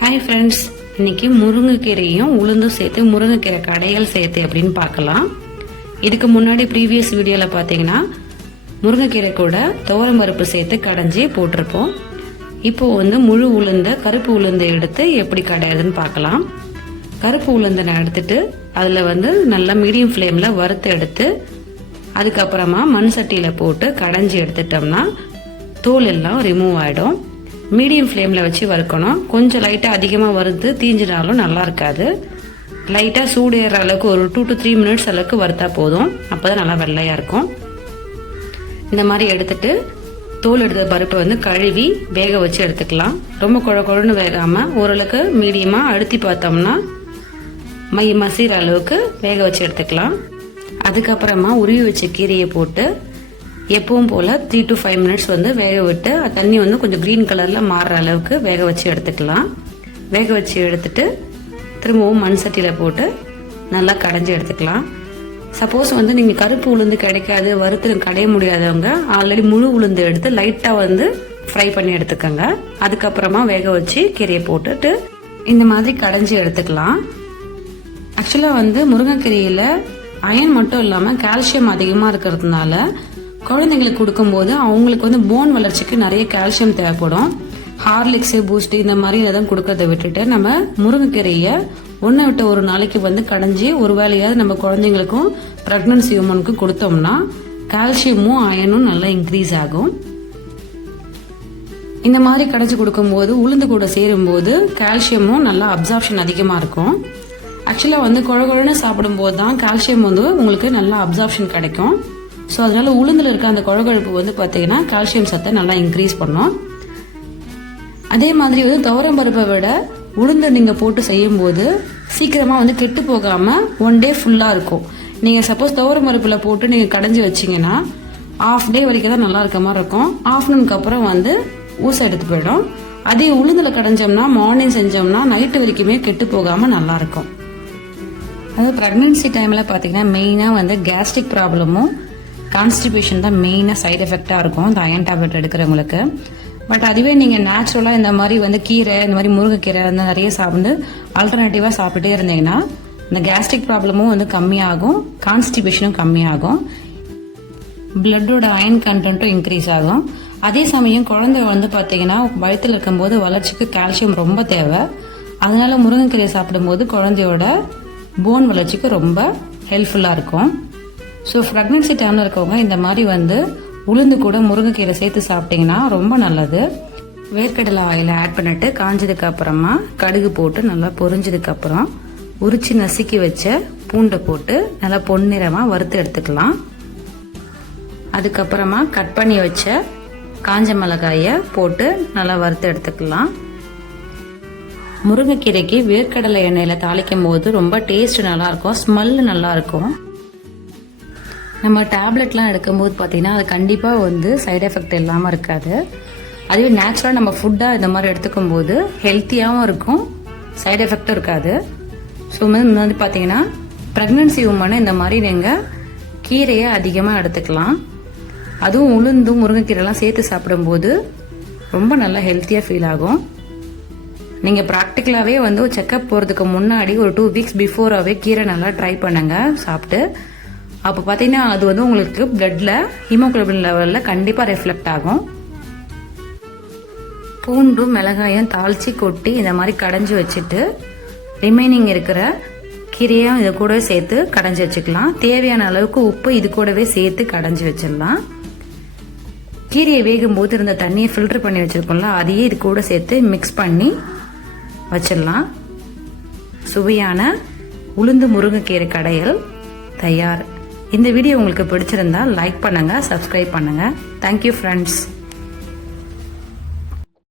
Hi friends இன்னைக்கு முருங்கைக்கீரையும் உளுந்தும் சேர்த்து முருங்கைக்கீரை கடைகள் சேர்த்து அப்படின்னு பார்க்கலாம். இதுக்கு முன்னாடி ப்ரீவியஸ் வீடியோவில் பார்த்தீங்கன்னா முருங்கைக்கீரை கூட துவரம் பருப்பு சேர்த்து கடைஞ்சி போட்டிருப்போம். இப்போ வந்து முழு உளுந்த கருப்பு உளுந்து எடுத்து எப்படி கடையிறதுன்னு பார்க்கலாம். கருப்பு உளுந்தை நான் எடுத்துட்டு அதில் வந்து நல்லா மீடியம் ஃப்ளேமில் வறுத்து எடுத்து அதுக்கப்புறமா மண் சட்டியில் போட்டு கடைஞ்சி எடுத்துட்டோம்னா தோல் எல்லாம் ரிமூவ் ஆகிடும் மீடியம் ஃப்ளேமில் வச்சு வறுக்கணும். கொஞ்சம் லைட்டாக அதிகமாக வறுத்து தீஞ்சினாலும் நல்லா இருக்காது. லைட்டாக சூடு ஏற அளவுக்கு ஒரு டூ டு த்ரீ மினிட்ஸ் அளவுக்கு வறுத்தா போதும். அப்போ தான் நல்லா வெள்ளையாக இருக்கும். இந்த மாதிரி எடுத்துட்டு தோல் எடுத்த பருப்பை வந்து கழுவி வேக வச்சு எடுத்துக்கலாம். ரொம்ப குழ குழன்னு வேகாமல் ஓரளவுக்கு மீடியமாக அழுத்தி பார்த்தோம்னா மை மசிற அளவுக்கு வேக வச்சு எடுத்துக்கலாம். அதுக்கப்புறமா உருவி வச்ச கீரையை போட்டு எப்பவும் போல் த்ரீ டு ஃபைவ் மினிட்ஸ் வந்து வேக விட்டு தண்ணி வந்து கொஞ்சம் க்ரீன் கலரில் மாறுற அளவுக்கு வேக வச்சு எடுத்துக்கலாம். வேக வச்சு எடுத்துட்டு திரும்பவும் மண் சட்டியில் போட்டு நல்லா கடைஞ்சி எடுத்துக்கலாம். சப்போஸ் வந்து நீங்கள் கருப்பு உளுந்து கிடைக்காது வறுத்து கடைய முடியாதவங்க ஆல்ரெடி முழு உளுந்து எடுத்து லைட்டாக வந்து ஃப்ரை பண்ணி எடுத்துக்கோங்க. அதுக்கப்புறமா வேக வச்சு கீரையை போட்டுட்டு இந்த மாதிரி கடைஞ்சி எடுத்துக்கலாம். ஆக்சுவலாக வந்து முருங்கைக்கீரையில் அயன் மட்டும் இல்லாமல் கால்சியம் அதிகமாக இருக்கிறதுனால குழந்தைங்களுக்கு கொடுக்கும்போது அவங்களுக்கு வந்து போன் வளர்ச்சிக்கு நிறைய கால்சியம் தேவைப்படும். ஹார்லிக்ஸு பூஸ்ட் இந்த மாதிரி எதாவது கொடுக்கறத விட்டுட்டு நம்ம முருங்கைக்கீரையை ஒன்றை விட்டு ஒரு நாளைக்கு வந்து கடைஞ்சி ஒரு வேலையாவது நம்ம குழந்தைங்களுக்கும் ப்ரெக்னன்சி உமனுக்கும் கொடுத்தோம்னா கால்சியமும் அயனும் நல்லா இன்க்ரீஸ் ஆகும். இந்த மாதிரி கடைச்சி கொடுக்கும்போது உளுந்து கூட சேரும்போது கால்சியமும் நல்லா அப்சார்ப்ஷன் அதிகமாக இருக்கும். ஆக்சுவலாக வந்து குழகுழன்னு சாப்பிடும்போது தான் கால்சியம் வந்து உங்களுக்கு நல்லா அப்சார்ப்ஷன் கிடைக்கும். ஸோ அதனால் உளுந்தில் இருக்க அந்த குழகுழப்பு வந்து பார்த்தீங்கன்னா கால்சியம் சத்தை நல்லா இன்க்ரீஸ் பண்ணும். அதே மாதிரி வந்து துவரம் பருப்பை விட உளுந்து நீங்கள் போட்டு செய்யும்போது சீக்கிரமாக வந்து கெட்டு போகாமல் ஒன் டே ஃபுல்லாக இருக்கும். நீங்கள் சப்போஸ் துவரம் பருப்பில் போட்டு நீங்கள் கடைஞ்சி வச்சிங்கன்னா ஆஃப் டே வரைக்கும் தான் நல்லா இருக்க மாதிரி இருக்கும். ஆஃப்டர்நூனுக்கு அப்புறம் வந்து ஊசை எடுத்து போயிடும். அதே உளுந்தில் கடைஞ்சோம்னா மார்னிங் செஞ்சோம்னா நைட்டு வரைக்குமே கெட்டு போகாமல் நல்லாயிருக்கும் அதாவது ப்ரெக்னென்சி டைமில் பார்த்தீங்கன்னா மெயினாக வந்து கேஸ்ட்ரிக் ப்ராப்ளமும் கான்ஸ்டிபேஷன் தான் மெயினாக சைடு எஃபெக்டாக இருக்கும். இந்த அயன் டேப்லெட் எடுக்கிறவங்களுக்கு. பட் அதுவே நீங்கள் நேச்சுரலாக இந்த மாதிரி வந்து கீரை இந்த மாதிரி முருங்கைக்கீரை வந்து நிறைய சாப்பிட்டு ஆல்டர்னேட்டிவாக சாப்பிட்டுட்டே இருந்தீங்கன்னா இந்த கேஸ்ட்ரிக் ப்ராப்ளமும் வந்து கம்மியாகும் கான்ஸ்டிபேஷனும் கம்மியாகும். பிளட்டோட அயன் கண்டென்ட்டும் இன்க்ரீஸ் ஆகும். அதே சமயம் குழந்தை வந்து பார்த்தீங்கன்னா வயிற்றில் இருக்கும்போது வளர்ச்சிக்கு கால்சியம் ரொம்ப தேவை. அதனால முருங்கைக்கீரை சாப்பிடும்போது குழந்தையோட போன் வளர்ச்சிக்கு ரொம்ப ஹெல்ப்ஃபுல்லாக இருக்கும். ஸோ ப்ரெக்னென்சி டைமில் இருக்கவங்க இந்த மாதிரி வந்து உளுந்து கூட முருங்கைக்கீரை சேர்த்து சாப்பிட்டிங்கன்னா ரொம்ப நல்லது. வேர்க்கடலை ஆயில் ஆட் பண்ணிட்டு காஞ்சதுக்கு அப்புறமா கடுகு போட்டு நல்லா பொரிஞ்சதுக்கு அப்புறம் உரிச்சு நசுக்கி வச்ச பூண்டை போட்டு நல்லா பொன்னிறமாக வறுத்து எடுத்துக்கலாம். அதுக்கப்புறமா கட் பண்ணி வச்ச காஞ்ச மிளகாயை போட்டு நல்லா வறுத்து எடுத்துக்கலாம். முருங்கைக்கீரைக்கு வேர்க்கடலை எண்ணெயில் தாளிக்கும் போது ரொம்ப டேஸ்ட் நல்லாயிருக்கும் ஸ்மெல்லு நல்லாயிருக்கும் நம்ம டேப்லெட்லாம் எடுக்கும்போது பார்த்தீங்கன்னா அது கண்டிப்பாக வந்து சைடு எஃபெக்ட் இல்லாமல் இருக்காது. அதுவே நேச்சுரலாக நம்ம ஃபுட்டாக இந்த மாதிரி எடுத்துக்கும் போது ஹெல்த்தியாகவும் இருக்கும் சைடு எஃபெக்டும் இருக்காது. ஸோ வந்து வந்து பார்த்தீங்கன்னா ப்ரெக்னென்சி உமனை இந்த மாதிரி நீங்கள் கீரையை அதிகமாக எடுத்துக்கலாம். அதுவும் உளுந்தும் முருங்கைக்கீரைலாம் சேர்த்து சாப்பிடும்போது ரொம்ப நல்லா ஹெல்த்தியாக ஃபீல் ஆகும். நீங்கள் ப்ராக்டிக்கலாகவே வந்து ஒரு செக்கப் போகிறதுக்கு முன்னாடி ஒரு டூ வீக்ஸ் பிஃபோராகவே கீரை நல்லா ட்ரை பண்ணுங்கள் சாப்பிட்டு. அப்போ பார்த்தீங்கன்னா அது வந்து உங்களுக்கு பிளட்டில் ஹீமோக்ளோபின் லெவலில் கண்டிப்பாக ரிஃப்ளெக்ட் ஆகும். பூண்டும் மிளகாயும் தாளித்து கொட்டி இந்த மாதிரி கடைஞ்சி வச்சுட்டு ரிமைனிங் இருக்கிற கீரையும் இது கூடவே சேர்த்து கடைஞ்சி வச்சுக்கலாம். தேவையான அளவுக்கு உப்பு இது கூடவே சேர்த்து கடைஞ்சி வச்சிடலாம். கீரையை வேகும் போது இருந்த தண்ணியை ஃபில்டர் பண்ணி வச்சுருக்கோம்ல அதையே இது கூட சேர்த்து மிக்ஸ் பண்ணி வச்சிடலாம். சுவையான உளுந்து முருங்கைக்கீரை கடைகள் தயார். இந்த வீடியோ உங்களுக்கு பிடிச்சிருந்தா லைக் பண்ணுங்கள் சப்ஸ்கிரைப் பண்ணுங்கள் தேங்க்யூ ஃப்ரெண்ட்ஸ்